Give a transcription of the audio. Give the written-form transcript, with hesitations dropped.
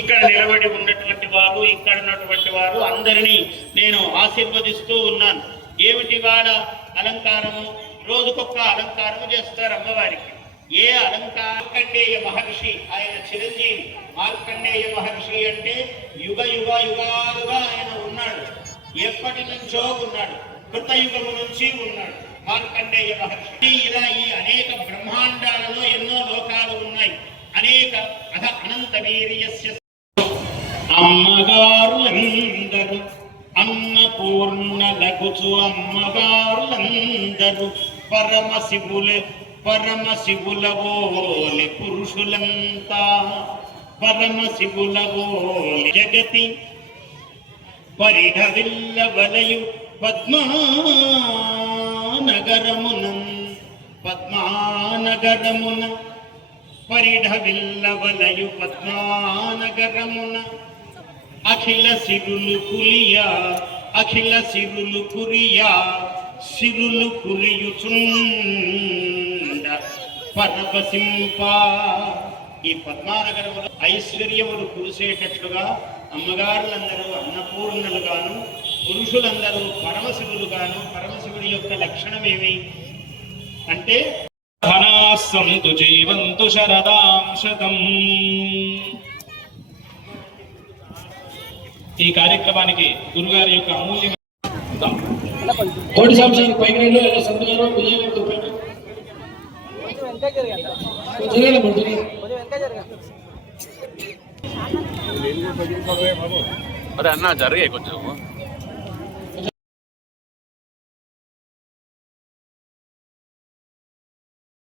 ఇక్కడ నిలబడి ఉన్నటువంటి వారు, ఇక్కడ ఉన్నటువంటి వారు అందరినీ నేను ఆశీర్వదిస్తూ ఉన్నాను. ఏమిటి వాళ్ళ అలంకారము? రోజుకొక్క అలంకారము చేస్తారు అమ్మవారికి. ఏ మార్కండేయ మహర్షి, ఆయన చిరంజీవి. మార్కండేయ మహర్షి అంటే యుగాలుగా ఆయన ఉన్నాడు, ఎప్పటి నుంచో ఉన్నాడు, కృతయుగము నుంచి ఉన్నాడు మార్కండేయ మహర్షి. ఇలా ఈ అనేక బ్రహ్మాండాలలో ఎన్నో లోకాలు ఉన్నాయి, అనేక అనంత వీర్యస్య. అమ్మగారులందరూ అన్నపూర్ణలగుచు అమ్మగారులందరూ పరమశివులవోలె పురుషులంతా, పరమశివులవోలె జగతి పరిఢవిల్లవలయు పద్మానగరమున పరిఢవిల్లవలయు పద్మానగరమున అఖిల సిరులు కురియా సిరులు కురియుచుండ పరవశింప. ఈ పద్మానగరములో ఐశ్వర్యములు కురిసేటట్లుగా అమ్మగారులందరూ అన్నపూర్ణలుగాను, పురుషులందరూ పరమశివులుగాను. పరమశివుడి యొక్క లక్షణమేమి అంటే సంతు జీవంతు శరదాం శతం. ఈ కార్యక్రమానికి గురుగారి యొక్క అమూల్యమైన కోటి సంవత్సరాలు పైకి సంతగారు అరే అన్న జరిగాయి కొంచెం